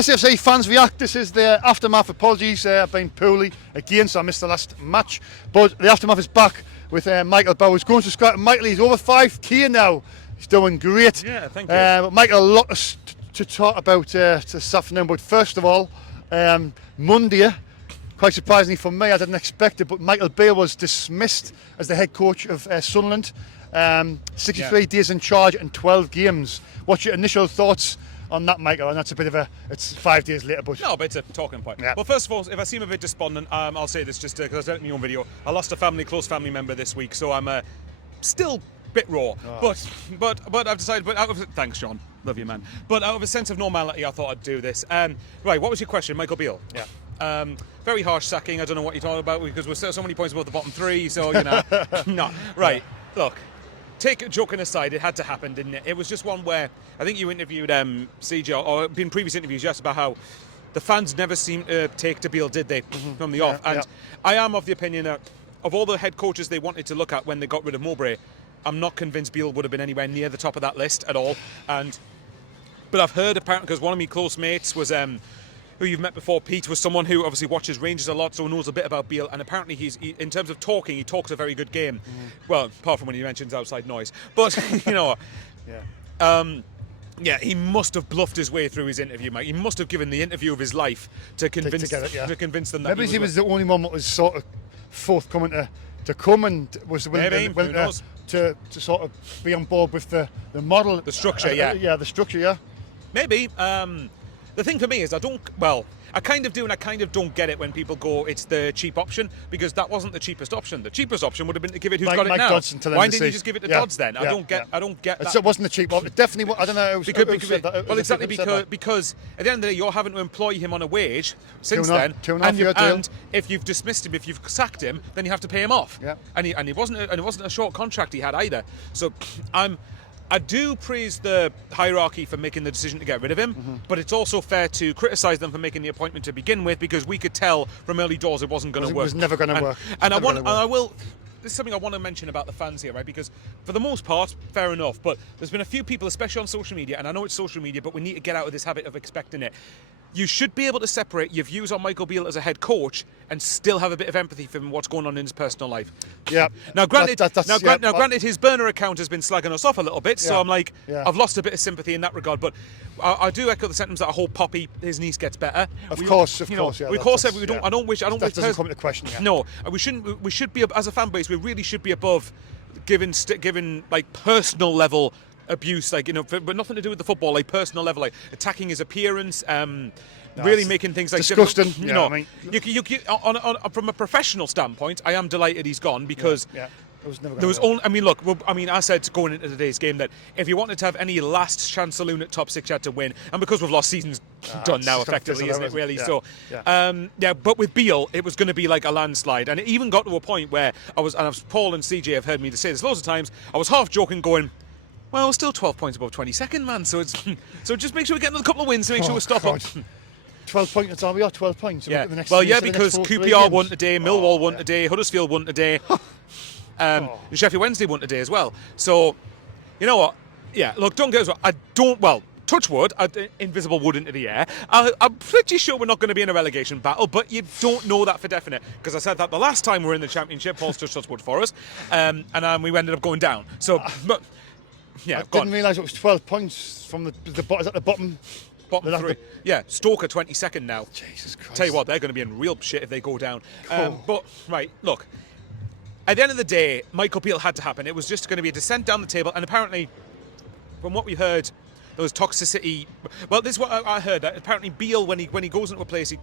SFC Fans React. This is the aftermath. Apologies, I've been poorly again, so I missed the last match. But the aftermath is back with Michael Bowers going to Scotland. Michael, he's over 5K now. He's doing great. Yeah, thank you. Michael, a lot to talk about this afternoon. But first of all, Monday, quite surprisingly for me, I didn't expect it, but Michael Beale was dismissed as the head coach of Sunderland. 63 days in charge and 12 games. What's your initial thoughts on that, Michael? And that's a bit of it's 5 days later, but... No, but it's a talking point. Yeah. Well, first of all, if I seem a bit despondent, I'll say this just because I did it in my own video. I lost a close family member this week, so I'm still a bit raw. Oh. But I've decided, thanks, Shaun. Love you, man. But out of a sense of normality, I thought I'd do this. Right, what was your question, Michael Beale? Yeah. Very harsh sacking. I don't know what you're talking about because we're so many points above the bottom three, so, you know. No. Right, look. Joking aside, it had to happen, didn't it? It was just one where I think you interviewed CJ, or in previous interviews, just about how the fans never seemed to take to Beale, did they, from the off? And I am of the opinion that of all the head coaches they wanted to look at when they got rid of Mowbray, I'm not convinced Beale would have been anywhere near the top of that list at all. But I've heard, apparently, because one of my close mates was... who you've met before, Pete, was someone who obviously watches Rangers a lot, so knows a bit about Beale, and apparently in terms of talking, he talks a very good game. Well, apart from when he mentions outside noise. But, you know, he must have bluffed his way through his interview, Mike. He must have given the interview of his life to convince them that maybe he was the only one that was sort of forthcoming to come and was willing to sort of be on board with the model. The structure, the structure, Maybe. The thing for me is I kind of do and I kind of don't get it when people go, it's the cheap option, because that wasn't the cheapest option. The cheapest option would have been to give it who's got it now. Why didn't you just give it to Dodds then? I don't get that. It wasn't the cheap option. It definitely, I don't know. Because at the end of the day, you're having to employ him on a wage since then, and if you've dismissed him, if you've sacked him, then you have to pay him off. Yeah. And it wasn't a short contract he had either. So I do praise the hierarchy for making the decision to get rid of him, but it's also fair to criticise them for making the appointment to begin with, because we could tell from early doors it wasn't going to work. It was never going to work. And this is something I want to mention about the fans here, right? Because for the most part, fair enough, but there's been a few people, especially on social media, and I know it's social media, but we need to get out of this habit of expecting it. You should be able to separate your views on Michael Beale as a head coach and still have a bit of empathy for what's going on in his personal life. Yeah. Now, granted, his burner account has been slagging us off a little bit, so I'm like, I've lost a bit of sympathy in that regard. But I do echo the sentence that I hope Poppy, his niece, gets better. Of course. I don't wish. That doesn't come into question. Yeah. No, we shouldn't. We should be, as a fan base, we really should be above giving like personal level abuse, like, you know, but nothing to do with the football, like personal level, like attacking his appearance, really making things like disgusting. You know, I mean, from a professional standpoint, I am delighted he's gone, because I said going into today's game that if you wanted to have any last chance saloon at top six, you had to win, and because we've lost, season's done now effectively, isn't it, really? But with Beale, it was going to be like a landslide, and it even got to a point where Paul and CJ have heard me say this loads of times, I was half joking going, well, we're still 12 points above 22nd, man. So just make sure we get another couple of wins to make sure we stop up. 12 points. We are 12 points. Yeah. Because QPR won today, Millwall won today, Huddersfield won today, Sheffield Wednesday won today as well. So, you know what? Yeah. Look, don't get us wrong. Touch wood, invisible wood into the air. I'm pretty sure we're not going to be in a relegation battle, but you don't know that for definite, because I said that the last time we were in the Championship, Paul's touched wood for us, and we ended up going down. So, but. Yeah, I didn't realise it was 12 points from the bottom. Bottom three. Yeah, Stoke are 22nd now. Jesus Christ. Tell you what, they're going to be in real shit if they go down. But, right, look. At the end of the day, Michael Beale had to happen. It was just going to be a descent down the table. And apparently, from what we heard, there was toxicity. Well, this is what I heard. That apparently Beale, when he goes into a place, he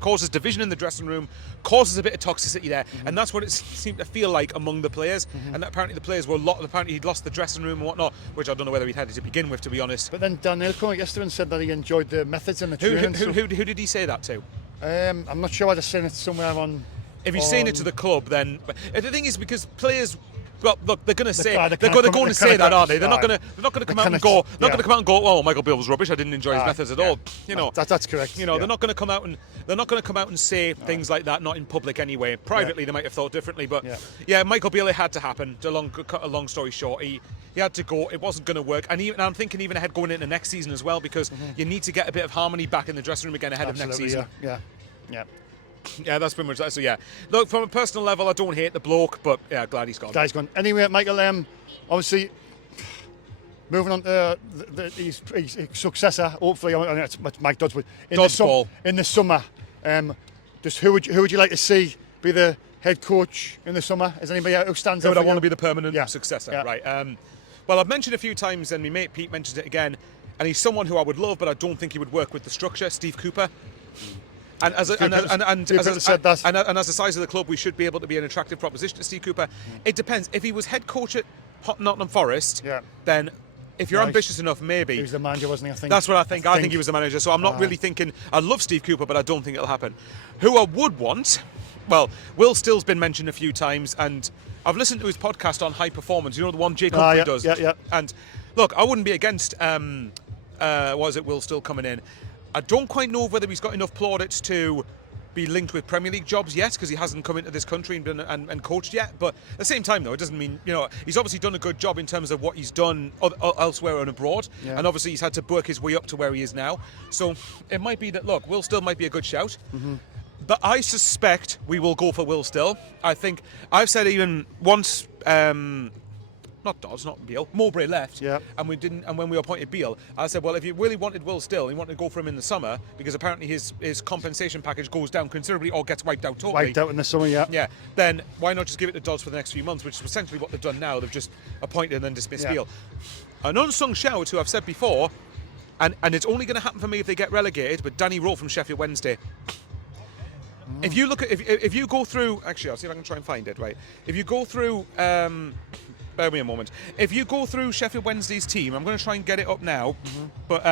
causes division in the dressing room, causes a bit of toxicity there, and that's what it seemed to feel like among the players. And that apparently the players were apparently he'd lost the dressing room and whatnot, which I don't know whether he'd had it to begin with, to be honest. But then Daniel came out yesterday and said that he enjoyed the methods and the training. Who did he say that to? I'm not sure. I just seen it somewhere on. If he's saying it to the club, then the thing is, because players. Well, look, they're going to say they're going to say that, aren't they? They're not going to come out and go. Not going to come out and go. Oh, Michael Beale was rubbish. I didn't enjoy his methods at all. You know, that's correct. You know, they're not going to come out and say things like that. Not in public anyway. Privately, they might have thought differently. But Michael Beale, it had to happen. To cut a long story short, He had to go. It wasn't going to work. And I'm thinking even ahead going into next season as well, because you need to get a bit of harmony back in the dressing room again ahead of next season. Yeah. Yeah, that's pretty much that. So yeah, look, from a personal level, I don't hate the bloke, but yeah, glad he's gone. Guy's gone. Anyway, Michael, obviously, moving on to his successor, hopefully, I know it's Mike Dodds, but in the summer, just who would you like to see be the head coach in the summer? Is anybody who stands out? Who would I want you? to be the permanent successor? Yeah. Right. Well, I've mentioned a few times, and my mate Pete mentioned it again, and he's someone who I would love, but I don't think he would work with the structure. Steve Cooper. And as the size of the club, we should be able to be an attractive proposition to Steve Cooper. It depends. If he was head coach at Nottingham Forest, then if you're ambitious enough, maybe. He was the manager, wasn't he? I think. That's what I think. I think he was the manager. So I'm not really thinking. I love Steve Cooper, but I don't think it'll happen. Who I would want, well, Will Still's been mentioned a few times, and I've listened to his podcast on high performance. You know, the one Jake Humphrey does. Yeah. And look, I wouldn't be against. Will Still coming in? I don't quite know whether he's got enough plaudits to be linked with Premier League jobs yet, because he hasn't come into this country and coached yet. But at the same time, though, it doesn't mean, he's obviously done a good job in terms of what he's done elsewhere and abroad. Yeah. And obviously he's had to work his way up to where he is now. So it might be that, look, Will Still might be a good shout. Mm-hmm. But I suspect we will go for Will Still. I think I've said even once. Not Beale. Mowbray left, and we didn't. And when we appointed Beale, I said, well, if you really wanted Will Still, you wanted to go for him in the summer, because apparently his compensation package goes down considerably or gets wiped out totally. Wiped out in the summer, Yeah. Then why not just give it to Dodds for the next few months, which is essentially what they've done now. They've just appointed and then dismissed Beale. An unsung shout, who I've said before, and it's only going to happen for me if they get relegated, but Danny Rowe from Sheffield Wednesday. If you look at if you go through, actually, I'll see if I can try and find it. Right, if you go through. Bear me a moment. If you go through Sheffield Wednesday's team, I'm going to try and get it up now. But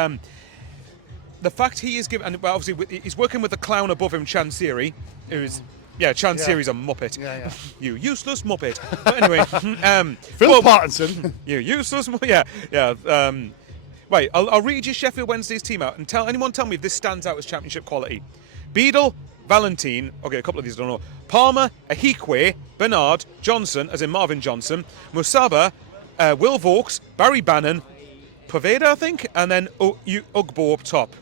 the fact he is given, and well, obviously he's working with the clown above him, Chansiri, who's Chansiri's a muppet. Yeah. You useless muppet. But anyway, Phil Parkinson. You useless. Right, I'll read you Sheffield Wednesday's team out and tell me if this stands out as Championship quality. Beadle, Valentine, okay, a couple of these I don't know. Palmer, Ahikwe, Bernard, Johnson, as in Marvin Johnson, Musaba, Will Vokes, Barry Bannon, Poveda, I think, and then Ugbo up top.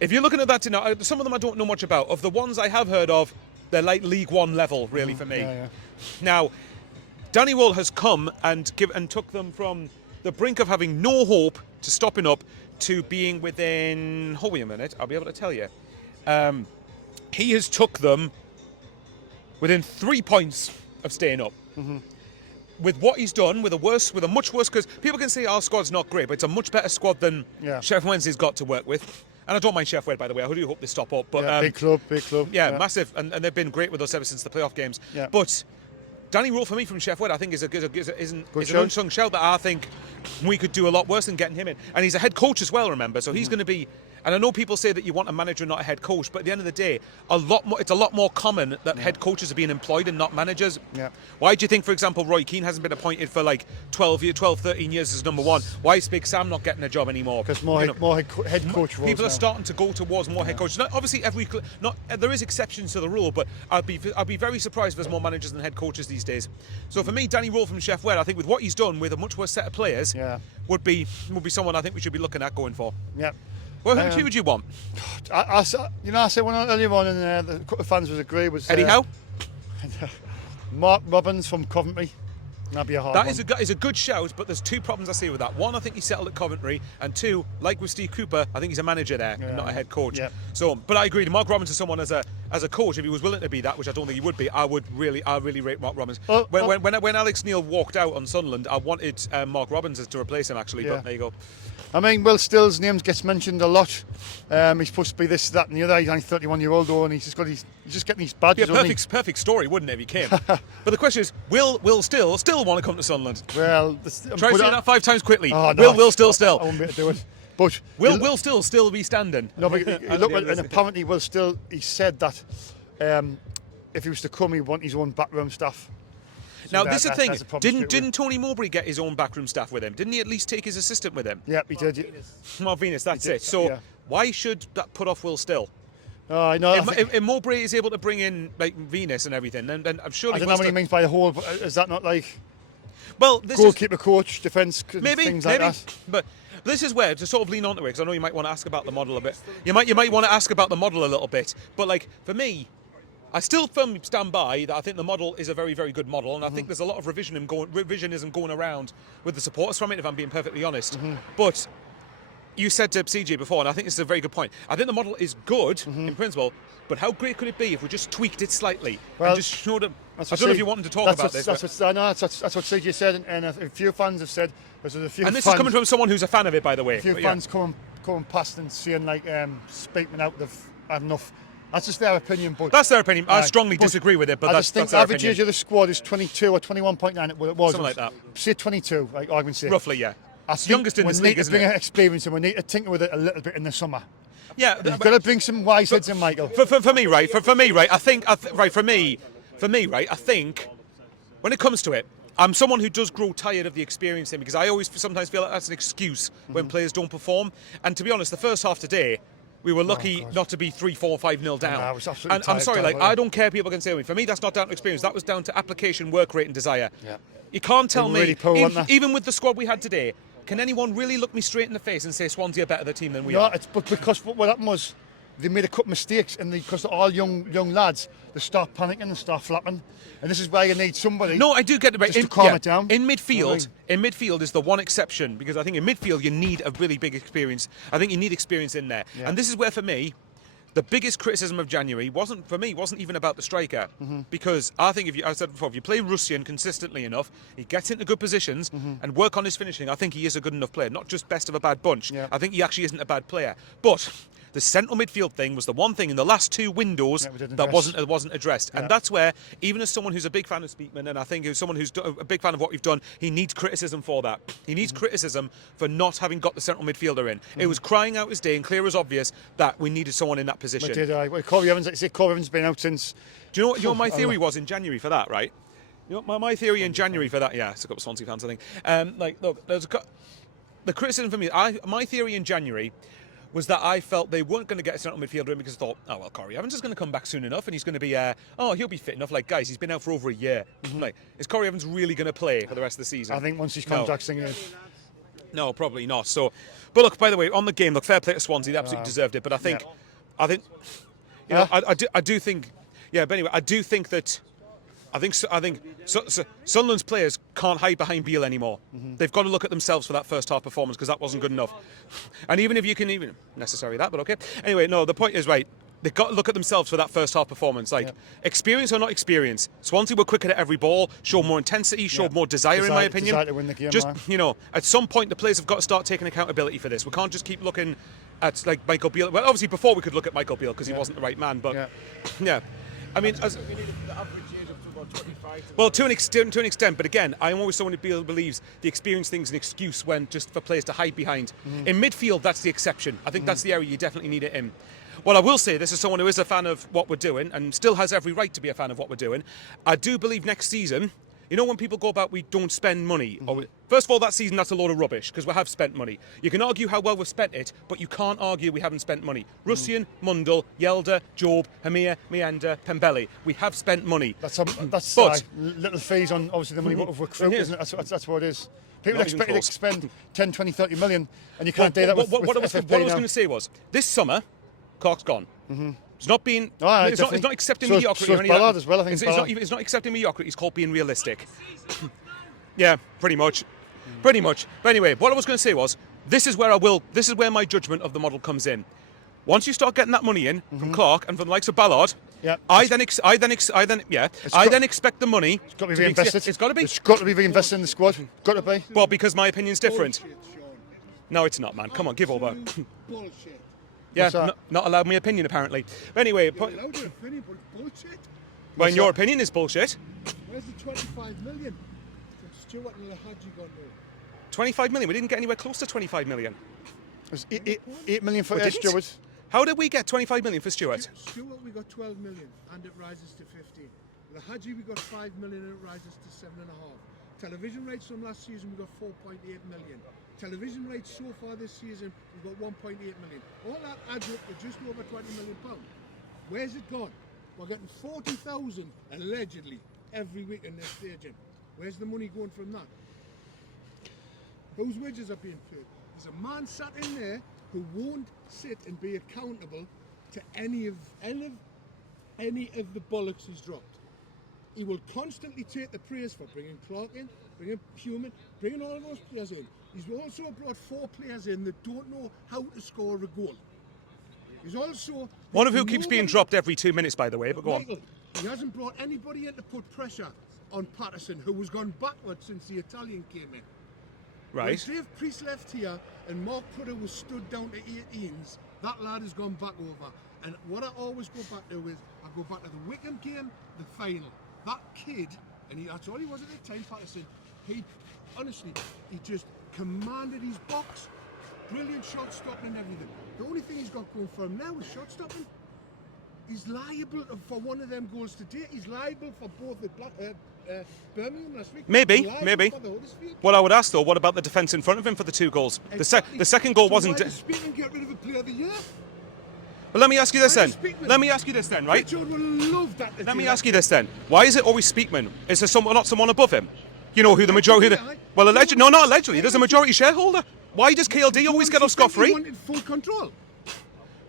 If you're looking at that, some of them I don't know much about. Of the ones I have heard of, they're like League One level, really, for me. Yeah. Now, Danny Wall has come and took them from the brink of having no hope to stopping up to being within. Hold on a minute, I'll be able to tell you. He has took them within 3 points of staying up. Mm-hmm. With what he's done, with a much worse, because people can say our squad's not great, but it's a much better squad than Sheffield Wednesday's got to work with. And I don't mind Sheffield, by the way. I do hope they stop up. But big club. Yeah, massive, and they've been great with us ever since the playoff games. Yeah. But Danny Rowe, for me, from Sheffield, I think is an unsung shout that I think we could do a lot worse than getting him in. And he's a head coach as well, remember? So he's going to be. And I know people say that you want a manager, not a head coach, but at the end of the day, it's a lot more common that head coaches are being employed and not managers. Yeah. Why do you think, for example, Roy Keane hasn't been appointed for like 12, 13 years as number one? Why is Big Sam not getting a job anymore? Because more head coach roles. People are starting to go towards more head coaches. Obviously, there is exceptions to the rule, but I'd be very surprised if there's more managers than head coaches these days. So for me, Danny Rowe from Sheffield, I think with what he's done with a much worse set of players, would be someone I think we should be looking at going for. Yeah. Well, who would you want? I said one earlier on, and the couple of fans would agree, was Eddie Howe? Mark Robbins from Coventry. That'd be a hard one. That is a good shout, but there's two problems I see with that. One, I think he settled at Coventry, and two, like with Steve Cooper, I think he's a manager there, and not a head coach. Yeah. So, but I agree. Mark Robbins is someone as a coach, if he was willing to be that, which I don't think he would be, I really rate Mark Robbins. When Alex Neil walked out on Sunderland, I wanted Mark Robbins to replace him actually, but there you go. I mean, Will Still's name gets mentioned a lot. He's supposed to be this, that, and the other. He's only 31-year-old though, and he's just getting these badges. Yeah, perfect story, wouldn't it, if he came? But the question is, will Still want to come to Sunderland? Well, try to say that 5 times quickly. Oh, no, Will Still? I won't be able to do it. But Will Still be standing? No, but and apparently Will Still. He said that if he was to come, he'd want his own backroom staff. Now, this is the thing. Didn't Tony Mowbray get his own backroom staff with him? Didn't he at least take his assistant with him? Yeah, he did. Venus, that's it. So why should that put off Will Still? Oh, I know. If Mowbray is able to bring in like Venus and everything, then I'm sure. I don't know what he means by the whole. Is that not like? Well, this goalkeeper, coach, defence, maybe, things like that. But this is where to sort of lean onto it, because I know you might want to ask about the model a bit. You might want to ask about the model a little bit. But like for me, I still firmly stand by that I think the model is a very, very good model, and I think there's a lot of revisionism going around with the supporters from it, if I'm being perfectly honest. But you said to CJ before, and I think this is a very good point, I think the model is good in principle, but how great could it be if we just tweaked it slightly and just showed them? I don't know if you wanted to talk about this. That's what CJ said, and a few fans have said. There's a few and this fans, is coming from someone who's a fan of it, by the way. A few fans coming past and saying, like, speaking out, they've had enough. That's just their opinion, but that's their opinion. I strongly disagree with it, but I just think the average age of the squad is 22 or 21.9. Well, it was something like that. Say 22, like argument's sake. Roughly, yeah. It's youngest in this league, isn't it? We need to bring experience, and we need to tinker with it a little bit in the summer. Yeah, you've got to bring some wise heads in, Michael. For me, right. For me, right. I think when it comes to it, I'm someone who does grow tired of the experience thing, because I always sometimes feel like that's an excuse when players don't perform. And to be honest, the first half today, we were lucky not to be 3-4, 5-0 down. I was absolutely and I'm sorry, tired, I don't care people can say to me. For me, that's not down to experience. That was down to application, work rate, and desire. Yeah. You can't tell me, really poor, even with the squad we had today, can anyone really look me straight in the face and say Swansea are better the team than we are? It's because what happened was they made a couple of mistakes, and because they're all young lads, they start panicking and start flapping. And this is why you need somebody. No, I do get it right. Just to calm it down. In midfield is the one exception, because I think in midfield you need a really big experience. I think you need experience in there, and this is where for me, the biggest criticism of January wasn't even about the striker, because I think I said before, if you play Russian consistently enough, he gets into good positions and work on his finishing, I think he is a good enough player. Not just best of a bad bunch. Yeah. I think he actually isn't a bad player. But the central midfield thing was the one thing in the last two windows that wasn't addressed. And that's where, even as someone who's a big fan of Speakman, and I think as someone who's a big fan of what we've done, he needs criticism for that. He needs criticism for not having got the central midfielder in. It was crying out his day and clear as obvious that we needed someone in that position. Corey Evans, Corey Evans has been out since. Do you know what my theory was in January for that, right? You know my theory in January for that? Yeah, it's a couple of Swansea fans, I think. Look, the criticism for me, my theory in January was that I felt they weren't going to get a central midfielder in, because I thought, oh well, Corey Evans is going to come back soon enough, and he's going to be, he'll be fit enough. Like, guys, he's been out for over a year. Like, is Corey Evans really going to play for the rest of the season? I think once his contract's in. No, probably not. So, but look, by the way, on the game, look, fair play to Swansea, they absolutely deserved it. But I think, I do think, but anyway, I do think that. I think Sunderland's players can't hide behind Beale anymore. They've got to look at themselves for that first half performance, because that wasn't good enough. And even if you can necessary that, but okay. Anyway, no, the point is right. They've got to look at themselves for that first half performance. Like, experience or not experience, Swansea were quicker at every ball, showed more intensity, showed more desire, in my opinion. Desire to win the game, just, at some point, the players have got to start taking accountability for this. We can't just keep looking at, like, Michael Beale. Well, obviously, before we could look at Michael Beale because he wasn't the right man, but, I mean, well, to an extent, but again, I'm always someone who believes the experience thing's an excuse when just for players to hide behind. In midfield, that's the exception. I think that's the area you definitely need it in. Well, I will say, this is someone who is a fan of what we're doing and still has every right to be a fan of what we're doing. I do believe next season, when people go about we don't spend money. First of all, that season, that's a load of rubbish, because we have spent money. You can argue how well we've spent it, but you can't argue we haven't spent money. Russian, Mundell, Yelda, Job, Hamir, Meander, Pembele. We have spent money. That's little fees on, obviously, the money of recruit, isn't it? That's what it is. People expect to spend 10, 20, 30 million, and you can't do that with what I was going to say was, this summer, Cork's gone. It's not being. It's not accepting mediocrity. So Ballard as well. I think it's not accepting mediocrity. It's called being realistic. Yeah, pretty much. But anyway, what I was going to say was, this is where my judgment of the model comes in. Once you start getting that money in from Clark and from the likes of Ballard, I then expect the money. It's got to be reinvested. It's got to be. It's got to be reinvested in the squad. Got to be. Well, because my opinion's different. Bullshit, Shaun. No, it's not, man. Come on, give over. Bullshit. Yeah, not allowed my opinion apparently. But anyway, You're allowed your opinion, but it's bullshit. well, in your opinion is bullshit. Where's the 25 million from Stewart and Lahadji gone now? 25 million. We didn't get anywhere close to 25 million. It was 8 million for didn't? Stewart. How did we get 25 million for Stewart? Stewart, we got 12 million and it rises to 15. Lahadji, we got 5 million and it rises to 7.5. Television rates from last season, we got 4.8 million. Television rates so far this season, we've got 1.8 million. All that adds up to just over 20 million pounds. Where's it gone? We're getting 40,000 allegedly every week in this stadium. Where's the money going from that? Whose wages are being paid? There's a man sat in there who won't sit and be accountable to any of the bollocks he's dropped. He will constantly take the praise for bringing Clark in, bringing Human, bringing all of those players in. He's also brought 4 players in that don't know how to score a goal. He's also... One of who keeps being dropped every 2 minutes, by the way, but go on. He hasn't brought anybody in to put pressure on Patterson, who has gone backwards since the Italian came in. Right. When Dave Priest left here and Mark Putter was stood down to 18s, that lad has gone back over. And what I always go back to is, I go back to the Wickham game, the final. That kid, and that's all he was at the time, Patterson, he just commanded his box. Brilliant shot stopping and everything. The only thing he's got going for him now is shot stopping. He's liable for one of them goals today. He's liable for both the Birmingham last week. Maybe. For the Huddersfield. What I would ask though, what about the defence in front of him for the 2 goals? Exactly. The second goal so wasn't. Why does Speakman get rid of a player of the year? But let me ask you this then. Let me ask you this then, right? Richard will love that. Let me ask you this then. Why is it always Speakman? Is there not someone above him? You know who the majority... Well, allegedly... No, not allegedly. There's a majority shareholder. Why does KLD always get off scot-free? He wanted full control.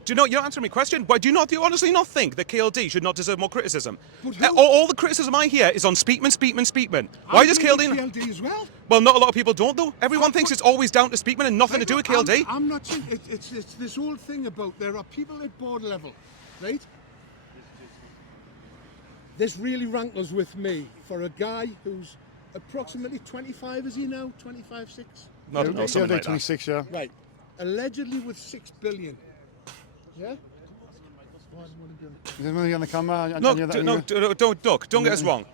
Do you know, you're not answering my question. Why do you honestly not think that KLD should not deserve more criticism? But All the criticism I hear is on Speakman. Why does KLD as well? Well, not a lot of people don't though. Everyone thinks it's always down to Speakman and nothing to do with KLD. I'm not saying it's this whole thing about there are people at board level, right? This really rankles with me for a guy who's approximately 25, is he now? 25, 6? I don't know, something like that. 26, yeah. Right. Allegedly with 6 billion. Yeah? Is there money on the camera? No, don't get us wrong.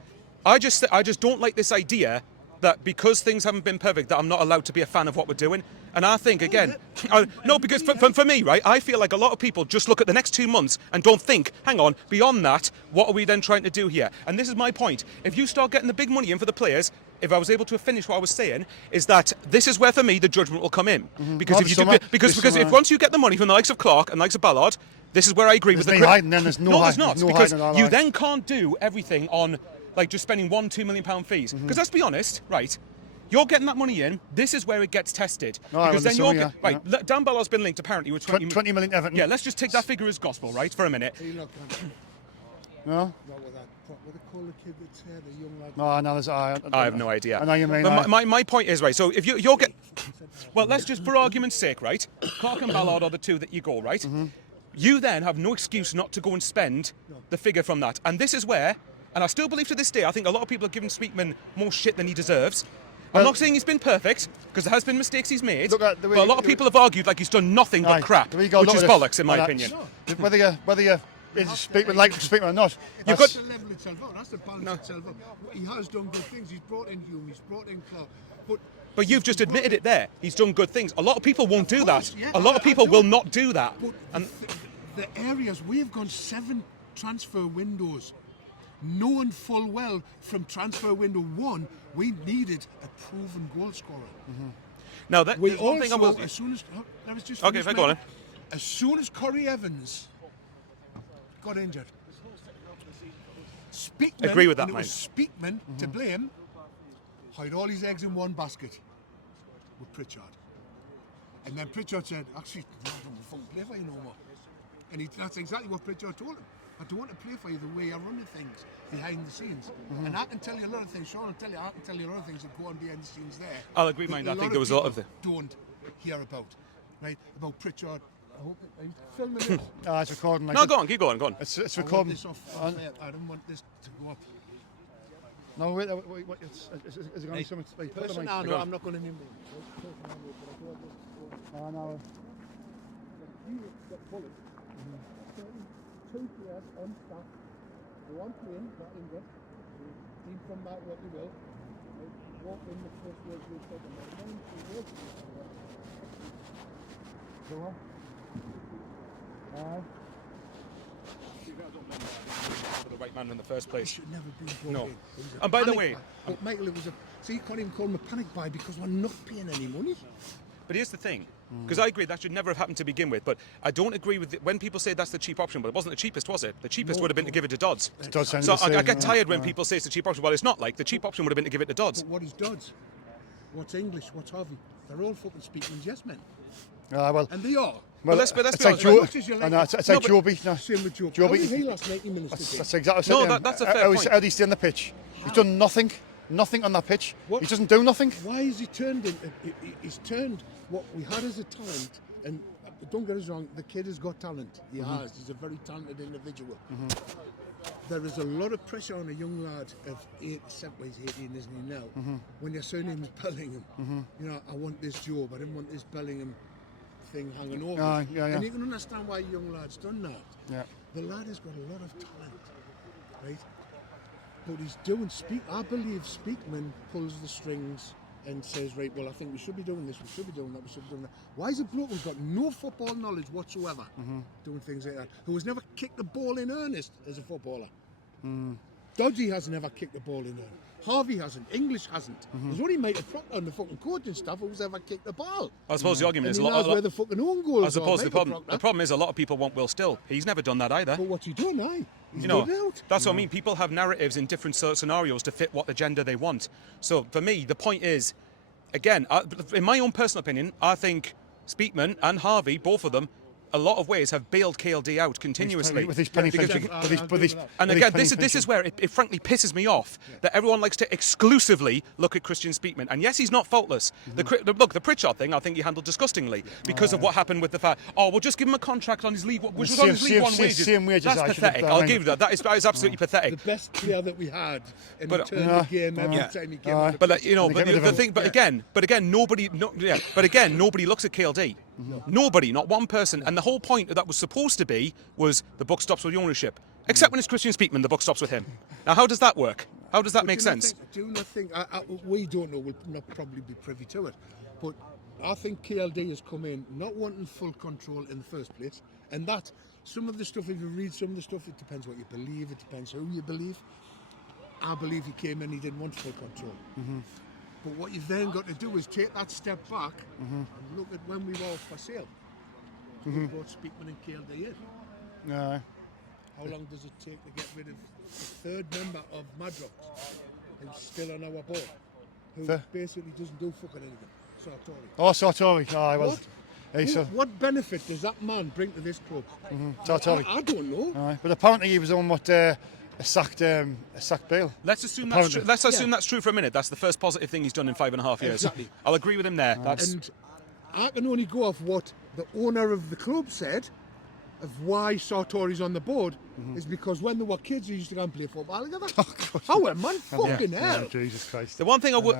I just don't like this idea that because things haven't been perfect that I'm not allowed to be a fan of what we're doing. And I think, again, no, because for me, right, I feel like a lot of people just look at the next 2 months and don't think, hang on, beyond that, what are we then trying to do here? And this is my point. If you start getting the big money in for the players, if I was able to finish what I was saying, is that this is where, for me, the judgment will come in. Because if once you get the money from the likes of Clark and the likes of Ballard, this is where I agree with the... There's no hiding, because you then can't do everything on, like, just spending £1-2 million fees. Because let's be honest, right, you're getting that money in, this is where it gets tested. Because then you're... Dan Ballard's been linked, apparently, with 20 million Everton. Yeah, let's just take that figure as gospel, right, for a minute. No? Not with that. What do they call the kid that's here, the young lad? I have no idea. I know you mean. But my point is, right, so if you're get... Well, let's just, for argument's sake, right, Clark and Ballard are the 2 that you go, right? You then have no excuse not to go and spend the figure from that. And this is where, and I still believe to this day, I think a lot of people are giving Speakman more shit than he deserves. I'm not saying he's been perfect, because there has been mistakes he's made, but a lot of people have argued like he's done nothing but crap, which is bollocks in my opinion. Whether you Speakman or not. That's the level itself out. That's the balance itself out. He has done good things. He's brought in Hume, he's brought in Clark. But you've just admitted it there. He's done good things. A lot of people won't do that. A lot of people will not do that. But and the areas, we've gone 7 transfer windows, knowing full well from transfer window 1, we needed a proven goal scorer. Now, there's one thing I will... As soon as... I was just okay, if I go on. As soon as Corey Evans got injured, Speakman... Agree with that, and it was Speakman to blame, hide all his eggs in one basket with Pritchard. And then Pritchard said, actually, I don't fucking play for you no more. And that's exactly what Pritchard told him. I don't want to play for you the way you're running things behind the scenes. And I can tell you a lot of things, Shaun, I can tell you a lot of things that go on behind the scenes there. I'll agree, mind. I think there was a lot of... don't hear about, right? About Pritchard. I hope are you filming this? It's recording. No, go on, keep going, go on. It's recording. I don't want this to go up. No, wait, is it going to be something? No, I'm not going to name them. No. Two players on staff, one playing, not injured. Team from that, what you will. Walk in the first word we said, Go on. For the right man in the first place. Should never be No. And by the way... But Michael, see, you can't even call him a panic buy because we're not paying any money. But here's the thing, because I agree that should never have happened to begin with. But I don't agree with when people say that's the cheap option. But it wasn't the cheapest, was it? The cheapest would have been to give it to Dodds. So I get tired when people say it's the cheap option. Well, it's not. Like the cheap option would have been to give it to Dodds. But what is Dodds? What's English? What's Harvey? They're all fucking speaking yes men. Well, And they are. well, let's be it's like honest. it's like Joby. No. Same with Joe. Joby. How did he last 90 minutes today? That's exactly. No, that's a fair point. How did he stay on the pitch? He's done nothing on that pitch. What? He doesn't do nothing. Why is he turned into? He's turned what we had as a talent, and don't get us wrong, the kid has got talent. He has. He's a very talented individual. There is a lot of pressure on a young lad of 18, isn't he now? When your surname is Bellingham, you know, I want this job. I didn't want this Bellingham thing hanging over. And you can understand why a young lad's done that. Yeah. The lad has got a lot of talent, right? But he's doing I believe Speakman pulls the strings and says, right, well, I think we should be doing this, we should be doing that, we should be doing that. Why is a bloke who's got no football knowledge whatsoever doing things like that? Who has never kicked the ball in earnest as a footballer? Dodgy hasn't ever kicked the ball in earnest. Harvey hasn't. English hasn't. There's only Mate Proctor and the fucking coaching staff who's ever kicked the ball. I suppose the argument And is he a knows lot. where the fucking own goals I suppose are, the problem is a lot of people want Will Still. He's never done that either. But what's he doing now? He's You know, good out. that's what I mean. People have narratives in different scenarios to fit what agenda they want. So for me, the point is, again, in my own personal opinion, I think Speakman and Harvey, both of them, a lot of ways have bailed KLD out continuously. With his penny pension. And again, this is where it frankly pisses me off that everyone likes to exclusively look at Christian Speakman. And yes, he's not faultless. The Pritchard thing, I think he handled disgustingly because of what happened with the fact, we'll just give him a contract on his League, which was on his League One wages. That's pathetic. I'll give you that. That is absolutely pathetic. The best player that we had in the game every time he came out. But you know, but the thing, but again, nobody looks at KLD. Nobody, not one person. And the whole point that was supposed to be was the buck stops with the ownership. Except when it's Christian Speakman, the buck stops with him. Now, how does that work? How does that make sense? Do not think, we don't know, we'll not probably be privy to it, but I think KLD has come in not wanting full control in the first place, and that some of the stuff, if you read some of the stuff, it depends what you believe, it depends who you believe. I believe he came in, he didn't want full control. But what you've then got to do is take that step back and look at when we were all for sale. We brought Speakman and KLD in. No. How long does it take to get rid of the third member of Madrox, who's still on our board, who basically doesn't do fucking anything? Sartori. Sartori. Well, what benefit does that man bring to this club? Sartori. I don't know. But apparently he was on a sacked Bale. Let's assume that's true. Let's assume that's true for a minute. That's the first positive thing he's done in 5.5 years. Exactly. I'll agree with him there. And I can only go off what the owner of the club said of why Sartori's on the board is because when they were kids, they used to go and play football together. How a man fucking hell! Jesus Christ. The one thing I would.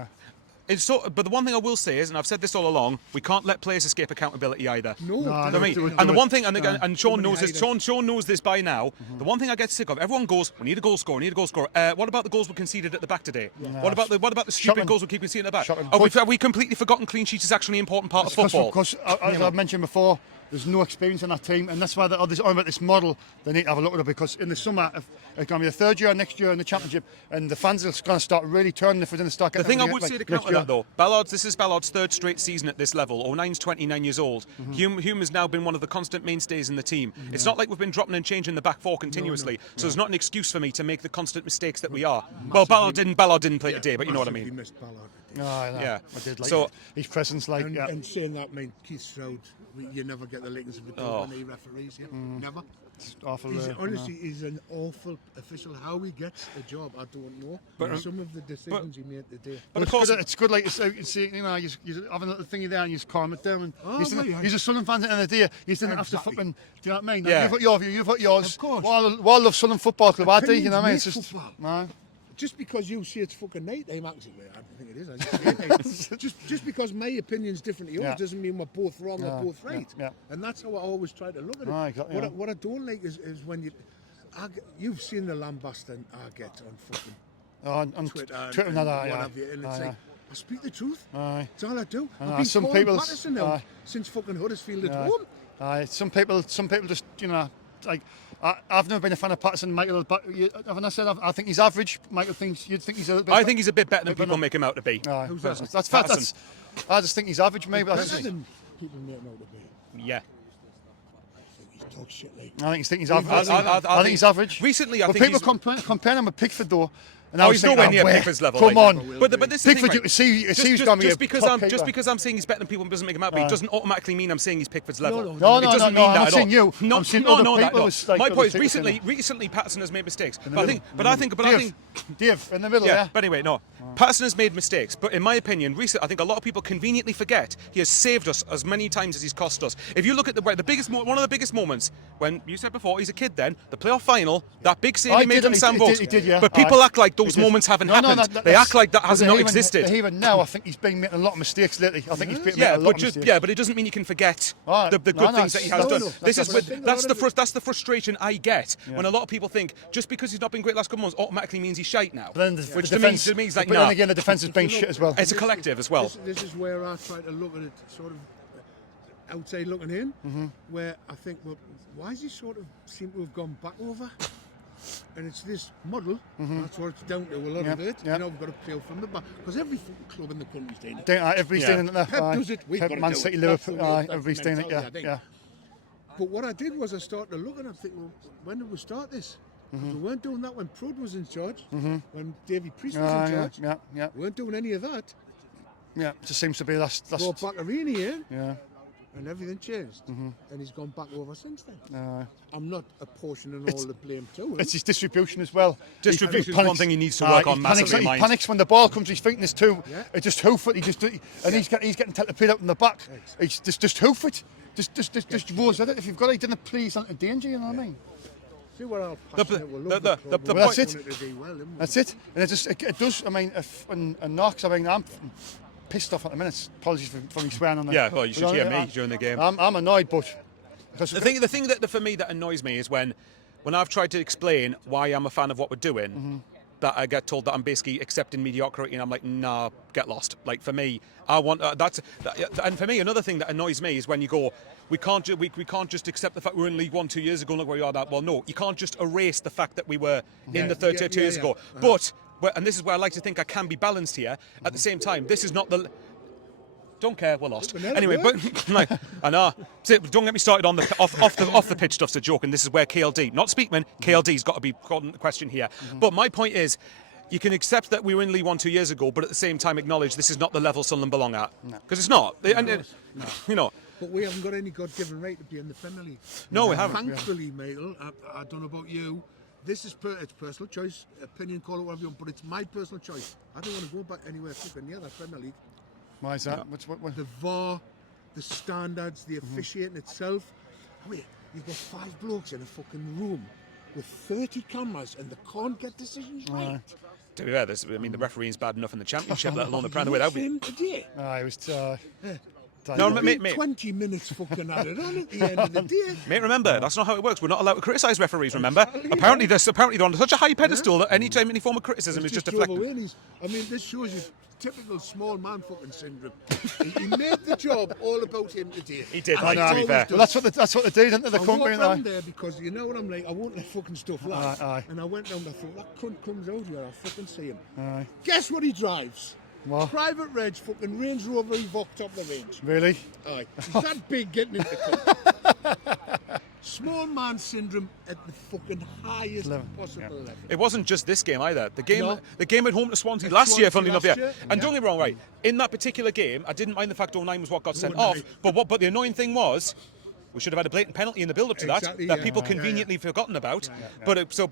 But the one thing I will say is, and I've said this all along, we can't let players escape accountability either. No, I mean, and the one thing, and Shaun knows this. Shaun knows this by now. The one thing I get sick of, everyone goes, "We need a goal scorer. We need a goal scorer." What about the goals we conceded at the back today? What about the stupid goals we keep conceding at the back? Have we completely forgotten clean sheets is actually an important part of football? Because as I mentioned before, there's no experience in that team, and that's why they're on about this model. They need to have a look at it because in the summer, it's going to be the third year next year in the championship, and the fans are going to start really turning if we're going to start. The thing I would say to counter that though, this is Ballard's third straight season at this level. 09's 29 years old. Hume has now been one of the constant mainstays in the team. It's not like we've been dropping and changing the back four continuously, so there's not an excuse for me to make the constant mistakes that we are. Well, Ballard didn't play today, but you know what I mean. Missed Ballard. I did like so his presence, and saying that, I mean, Keith Stroud, you never get the lickings of the club when he referees here. Never. It's awful. Honestly, he's an awful official. How he gets a job, I don't know. But some of the decisions he made today. But of course, it's good. Like you see, you know, you're having a little thingy there, and you just calm it down. And he's a Sunderland fan at the end of the day. You didn't have to fucking. Do you know what I mean? Yeah. You've got your view. You've got yours. Of course. Well, I love Sunderland Football Club. I do. You know what I mean? It's just no. Just because you say it's fucking night time, actually, I don't think it is. Just because my opinion's different to yours doesn't mean we're both wrong or both right. And that's how I always try to look at it. Exactly, what I don't like is when you've seen the lambasting I get on fucking on Twitter and what have you, and it's like, I speak the truth. That's all I do. I've been some calling people Patterson now since fucking Huddersfield at home. Some people just, you know, like I've never been a fan of Patterson, Michael, but haven't I said I think he's average? Michael thinks you'd think he's a little bit. I think he's a bit better than people make him out to be. Who's that? That's I just think he's average, maybe. That's Better just, than people making out to be. Yeah. He talks shit like. I think he's average. I I think he's average. Recently, I but think people he's... comparing him with Pickford, though. And Oh, I was he's thinking, nowhere near where? Pickford's level. Come like, on. But this is the Pickford, thing, you right? see, he's going to be just because I'm saying he's better than people doesn't make him happy. It doesn't automatically mean I'm saying he's Pickford's level. No, It doesn't mean I'm that not at saying all. you. No, I'm saying no, other no, people. no. It's like My other point is people recently Patterson has made mistakes. In the But I middle. think Dave, in the middle, yeah. yeah. But anyway, no. Patterson has made mistakes, but in my opinion, I think a lot of people conveniently forget he has saved us as many times as he's cost us. If you look at one of the biggest moments when you said before he's a kid, then the playoff final, that big save he made from Sam Vokes. He did, yeah. But people act like those moments haven't happened. They act like that has not existed. Even now, I think he's been making a lot of mistakes lately. I think he's been making Yeah, a lot of mistakes. but it doesn't mean you can forget the good things that he has done. That's the frustration I get when a lot of people think just because he's not been great last couple months automatically means he's shite now. But then Which the to me is like, but nah. then again, the defence has been shit as well. It's a collective as well. This is where I try to look at it sort of outside looking in, where I think, well, why does he sort of seem to have gone back over? And it's this muddle. That's what it's down to a lot of it. Yeah. You know, we've got to play from the back because every fucking club in the country's doing it. Everybody's doing it. Pep does it. We've got to Man do City, it. Liverpool, That's everybody's the doing it. mentality, I think. Yeah. But what I did was I started to look and I'm thinking, well, when did we start this? We weren't doing that when Prud was in charge, when Davy Priest was in charge. Yeah. We weren't doing any of that. Yeah, it just seems to be last. Brought Baccarini in, Yeah. and everything changed. And he's gone back over since then. I'm not apportioning all the blame to him. It's his distribution as well. Distribution is He one thing he needs to work on massively. He panics when the ball comes. He's thinking this too. Yeah. It's just hoof it. He's getting played out in the back. It's just hoof it. Just roars at it. If you've got it, then please into danger. You know what I mean? See what I'll the That's it. That's it. And it does. I mean, and knocks. I mean, I'm pissed off at the minute. Apologies for me swearing on that. Yeah, well, you should hear me during the game. I'm annoyed, but because The thing that for me that annoys me is when I've tried to explain why I'm a fan of what we're doing, that I get told that I'm basically accepting mediocrity, and I'm like, nah, get lost. Like for me, I want and for me, another thing that annoys me is when you go, we can't just accept the fact we were in League One 2 years ago. Look where we are now. Well, no, you can't just erase the fact that we were in the third tier 2 years ago. But and this is where I like to think I can be balanced here. At the same time, this is not the. Don't care, we're lost. Anyway, but like, I know. Don't get me started on the off the pitch stuff's a joke, and this is where KLD, not Speakman, KLD's got to be called into question here. But my point is, you can accept that we were in League One 2 years ago, but at the same time acknowledge this is not the level Sunderland belong at, because it's not. You know. But we haven't got any God-given right to be in the Premier League. No, we haven't. Thankfully, Michael, I don't know about you. This is it's personal choice, opinion, call it whatever you want, but it's my personal choice. I don't want to go back anywhere fucking near that Premier League. why is that? Yeah. What? The VAR, the standards, the officiating itself. Wait, you've got 5 blokes in a fucking room with 30 cameras and they can't get decisions right. To be fair, the refereeing's bad enough in the Championship, let alone the Premier League. It was. No, mate. 20 minutes fucking at it on at the end of the day. Mate, remember, that's not how it works. We're not allowed to criticise referees, remember? Apparently they're on such a high pedestal that any form of criticism is just deflected. I mean, this shows you typical small man fucking syndrome. He made the job all about him today. He did, And to be fair. Well, that's what they do, don't they? They I come walked in down there. there because you know what I'm like. I won't let fucking stuff lie. Aye. And I went down. I thought that cunt comes out here. I'll fucking see him. Aye. Guess what he drives? What? Private Reg, fucking Range Rover Evoque top of the range. Really? Aye. He's that big getting into the small man syndrome at the fucking highest possible level. It wasn't just this game either. The game at home to Swansea At last year, Swansea funnily enough, last yeah. year, And yeah. don't get me wrong, right? In that particular game, I didn't mind the fact 09 was what got sent off. But the annoying thing was, we should have had a blatant penalty in the build-up to Exactly, that yeah. people conveniently forgotten about. So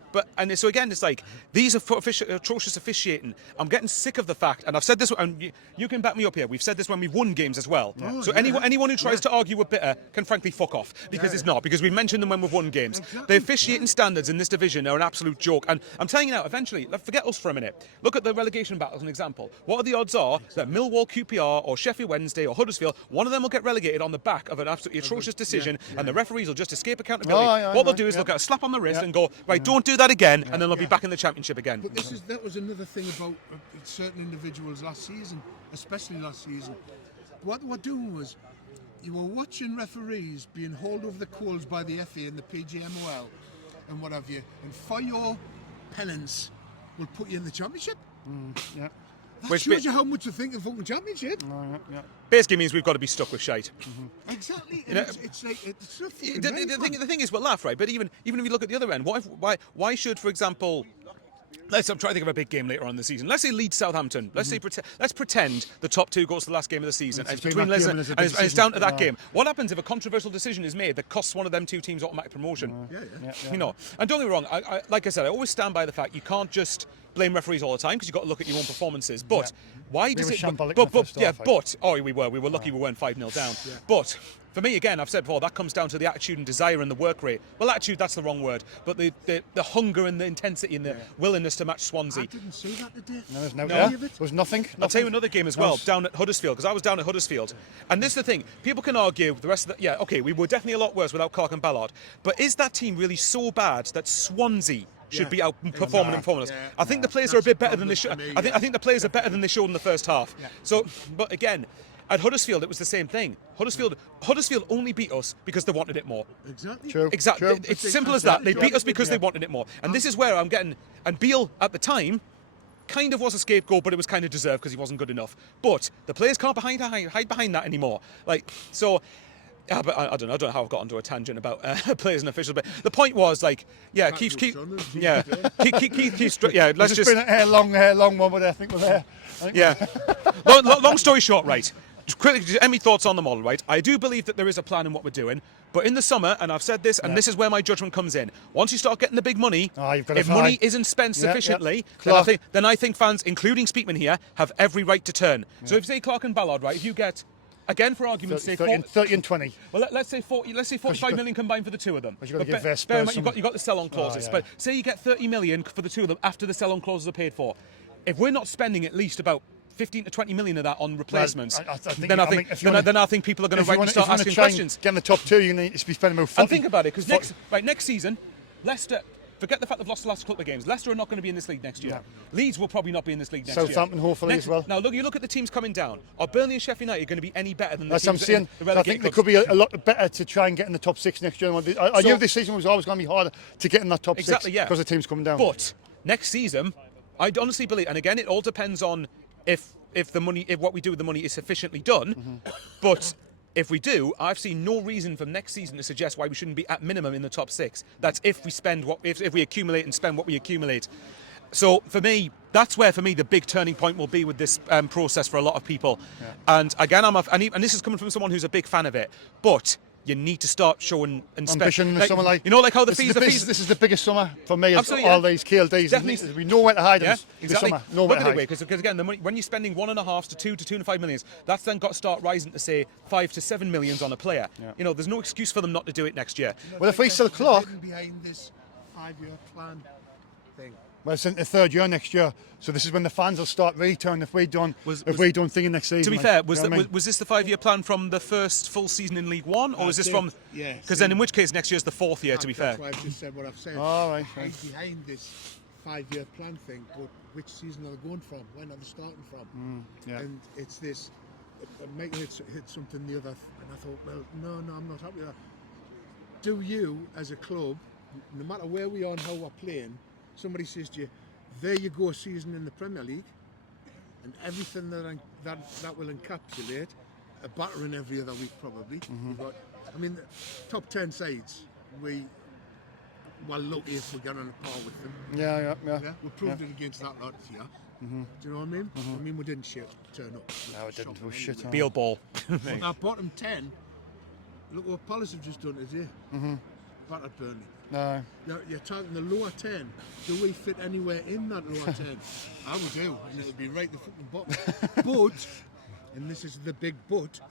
again, it's like these are atrocious officiating. I'm getting sick of the fact, and I've said this, and you can back me up here. We've said this when we've won games as well. Anyone who tries to argue with bitter can frankly fuck off because it's not. Because we've mentioned them when we've won games. Exactly. The officiating standards in this division are an absolute joke. And I'm telling you now, eventually, forget us for a minute. Look at the relegation battle as an example. What are the odds are that Millwall, QPR, or Sheffield Wednesday, or Huddersfield, one of them will get relegated on the back of an absolutely atrocious decision, and the referees will just escape accountability. What they'll do is they'll get a slap on the wrist and go, right, don't do that again, and then they'll be back in the Championship again. But that was another thing about certain individuals last season, especially last season. What they were doing was, you were watching referees being hauled over the coals by the FA and the PGMOL and what have you, and for your penance, will put you in the Championship. That shows you how much you think of fucking championship. Basically means we've got to be stuck with shite. Exactly. You know, It's like it's not fucking the thing is, we'll laugh, right? But even if you look at the other end, why should, for example, I'm trying to think of a big game later on in the season. Let's say Leeds Southampton. Let's pretend the top two goes to the last game of the season. And it's between Leicester and it's down to that game. What happens if a controversial decision is made that costs one of them two teams automatic promotion? You know, and don't get me wrong. Like I said, I always stand by the fact you can't just blame referees all the time because you've got to look at your own performances. But why does it? We were lucky we weren't 5-0 down. Yeah. But for me, again, I've said before, that comes down to the attitude and desire and the work rate. Well, attitude, that's the wrong word. But the hunger and the intensity and the willingness to match Swansea. I didn't see that today. No, there was nothing. I'll tell you another game as well, down at Huddersfield, because I was down at Huddersfield. And this is the thing, people can argue the rest of the... Yeah, okay, we were definitely a lot worse without Clark and Ballard. But is that team really so bad that Swansea should be outperforming and performing us? I think the players are a bit better than they should. I think the players are better than they showed in the first half. So, but again... At Huddersfield, it was the same thing. Huddersfield only beat us because they wanted it more. Exactly. True. Exactly. True. It's simple as that. They beat us because they wanted it more. And this is where I'm getting... And Beale, at the time, kind of was a scapegoat, but it was kind of deserved because he wasn't good enough. But the players can't hide behind that anymore. Like, so... Yeah, but I don't know how I've got onto a tangent about players and officials. But the point was, like, Keith, let's It's been a long one, but I think we're there. Yeah. Long story short, right. Quickly, any thoughts on the model, right? I do believe that there is a plan in what we're doing, but in the summer, and I've said this, and this is where my judgment comes in. Once you start getting the big money, if money isn't spent sufficiently, then I think fans, including Speakman here, have every right to turn. So if you say Clark and Ballard, right, if you get, again for argument's sake, 30 and 20. Well, let's say 45 million combined for the two of them. You've got to give bear in mind, you've got the sell-on clauses, but say you get 30 million for the two of them after the sell-on clauses are paid for. If we're not spending at least about 15 to 20 million of that on replacements, then I think people are going to rightly start asking questions. Get in the top two, you need to be spending about 40. And think about it, because next season, Leicester, forget the fact they've lost the last couple of games. Leicester are not going to be in this league next year. Leeds will probably not be in this league next year. Southampton, hopefully, as well. Now, you look at the teams coming down. Are Burnley and Sheffield United going to be any better than the That's teams what I'm saying. I think they could be a lot better to try and get in the top six next year. I knew this season was always going to be harder to get in that top six because the team's coming down. But next season, I honestly believe, and again, it all depends on if what we do with the money is sufficiently done. But if we do, I've seen no reason from next season to suggest why we shouldn't be at minimum in the top six. That's if we if we accumulate and spend what we accumulate. So for me, that's where for me the big turning point will be with this process for a lot of people. And again, and this is coming from someone who's a big fan of it, but you need to start showing and ambition in the summer, like like how the fees. This is the biggest summer for me. All these KLDs, we know where to hide them. Exactly. Summer, nowhere to hide. Because again, the money, when you're spending 1.5 to 2 to 5 million, that's then got to start rising to say 5 to 7 millions on a player. There's no excuse for them not to do it next year. Well, if we sell Clark behind this 5-year plan thing. Well, it's in the third year next year, so this is when the fans will start really turning if we don't thinking next season. To be fair, was this the 5-year plan from the first full season in League One, or was this from? Yeah. Because then, in which case, next year's the 4th year. To be fair. That's why I've just said what I've said. All right. Behind this 5-year plan thing, but which season are they going from? When are they starting from? And it's this. Michael hit something the other, and I thought, well, no, I'm not happy with that. Do you, as a club, no matter where we are and how we're playing, somebody says to you, there you go, a season in the Premier League, and everything that will encapsulate a battering every other week probably. But I mean, the top 10 sides, we're lucky if we get on a par with them. Yeah. We proved it against that lot here. Do you know what I mean? I mean, we didn't turn up. No, it didn't. It was shit. Beale ball. But our bottom 10, look what Palace have just done today. Battered Burnley. No. You're talking the lower 10. Do we fit anywhere in that lower 10? I would do, and it would be right the fucking bottom. But, and this is the big but,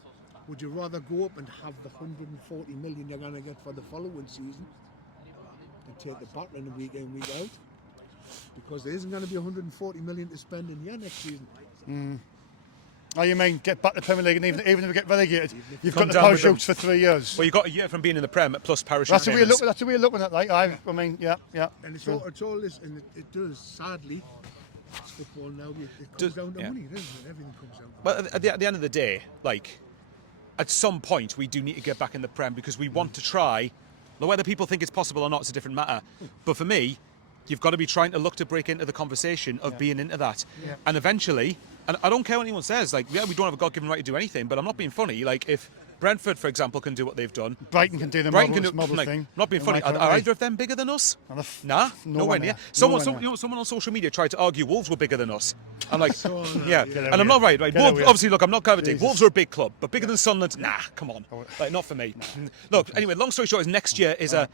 would you rather go up and have the 140 million you're going to get for the following season and take the battering week in, week out? Because there isn't going to be 140 million to spend in year next season. Oh, you mean get back to the Premier League, and even if we get relegated, you've got the parachutes for 3 years. Well, you got a year from being in the Prem plus parachute. That's the way you're looking at. Like I mean, yeah. And it's all this, and it does. Sadly, it's football now. It comes down to money, doesn't it? Everything comes down. But at the end of the day, like at some point, we do need to get back in the Prem because we want to try. Whether people think it's possible or not, it's a different matter. But for me, you've got to be trying to look to break into the conversation of being into that. Yeah. And eventually, and I don't care what anyone says, like, yeah, we don't have a God-given right to do anything, but I'm not being funny. Like, if Brentford, for example, can do what they've done, Brighton can do the model like, thing. not being funny. Are either of them bigger than us? Nah, nowhere near. Someone on social media tried to argue Wolves were bigger than us. I'm like, yeah, and I'm not right. Wolves, obviously, look, I'm not coveting. Wolves are a big club, but bigger than Sunderland? Nah, come on, like, not for me. Look, anyway, long story short is next year. I tell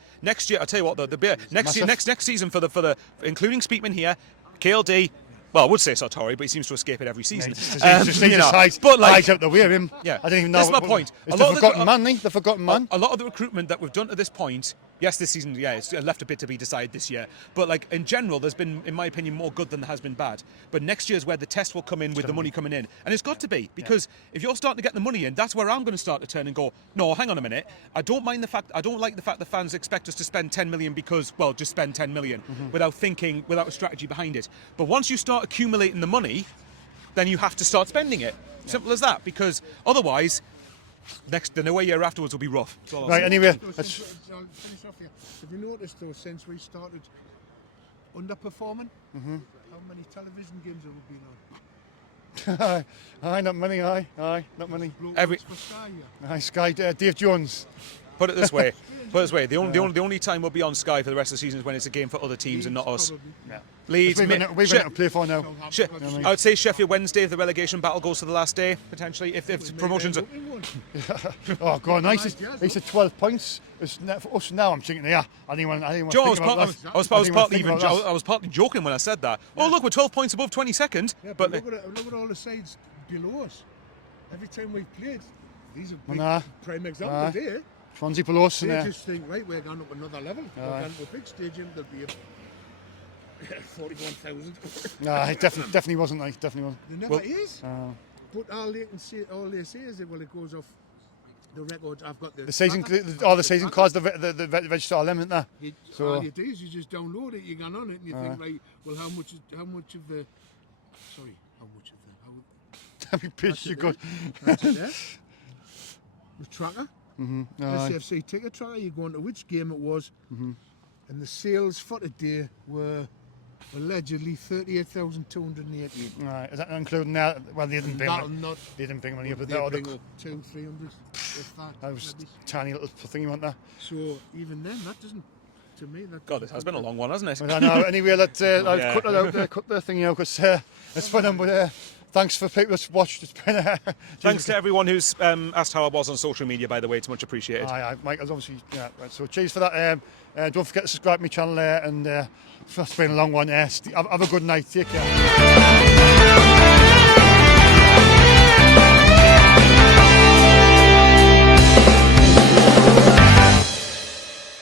you what, the next season for the including Speakman here, KLD. Well, I would say Sartori, but he seems to escape it every season. But like, out the way of him. Yeah, I don't even know. That's my point. It's the forgotten man, the forgotten man. A lot of the recruitment that we've done to this point, yes, this season, yeah, it's left a bit to be decided this year. But like in general, there's been, in my opinion, more good than there has been bad. But next year's where the test will come in with the money coming in, and it's got to be because if you're starting to get the money in, that's where I'm going to start to turn and go. No, hang on a minute. I don't like the fact the fans expect us to spend 10 million because, well, just spend 10 million without thinking, without a strategy behind it. But once you start accumulating the money, then you have to start spending it. Simple as that. Because otherwise, the away year afterwards will be rough. Right. Anyway, I'll finish off here. Have you noticed though, since we started underperforming, how many television games have we been on? aye, not many. Aye, not many. Every- For Sky, yeah. Aye, Sky, Dave Jones. Put it this way. The only time we'll be on Sky for the rest of the season is when it's a game for other teams and not us. Probably. Yeah. Leeds, We've got to play for now. I would say Sheffield Wednesday if the relegation battle goes to the last day, potentially. If promotions are. Oh, God, nice. He said 12 points. For us now, I'm thinking, yeah, I didn't want Joe, to I was partly joking when I said that. Oh, look, we're 12 points above 22nd. Yeah, but look at all the sides below us. Every time we've played, these are big prime examples here. Swansea below us. They just think, right, we're going up another level. We're going to a big stadium, there'll be 41,000. No, it definitely wasn't. Definitely wasn't. There never is. But all they say is that, well, it goes off the records. I've got the season, all the season cards, the register all them, isn't there? All you do is you just download it, you get on it, and you think, right, well, how much of the How many pages you got? That's it there. The tracker. SFC ticket tracker, you go into which game it was, and the sales for today were allegedly 38,288. Right, is that including that? Well, they didn't bring money up, but they bring up 200-300. If that was a tiny little thingy, wasn't there? So even then, that doesn't. To me, that God, it has been a long one, hasn't it? I know. Anyway, I'll cut that out there, cut the thing out because it's fun. But thanks for people that's watched. It's been thanks to everyone who's asked how I was on social media. By the way, it's much appreciated. Aye, Michael's obviously right. So cheers for that. Don't forget to subscribe to my channel and it's been a long one. Have a good night. Take care.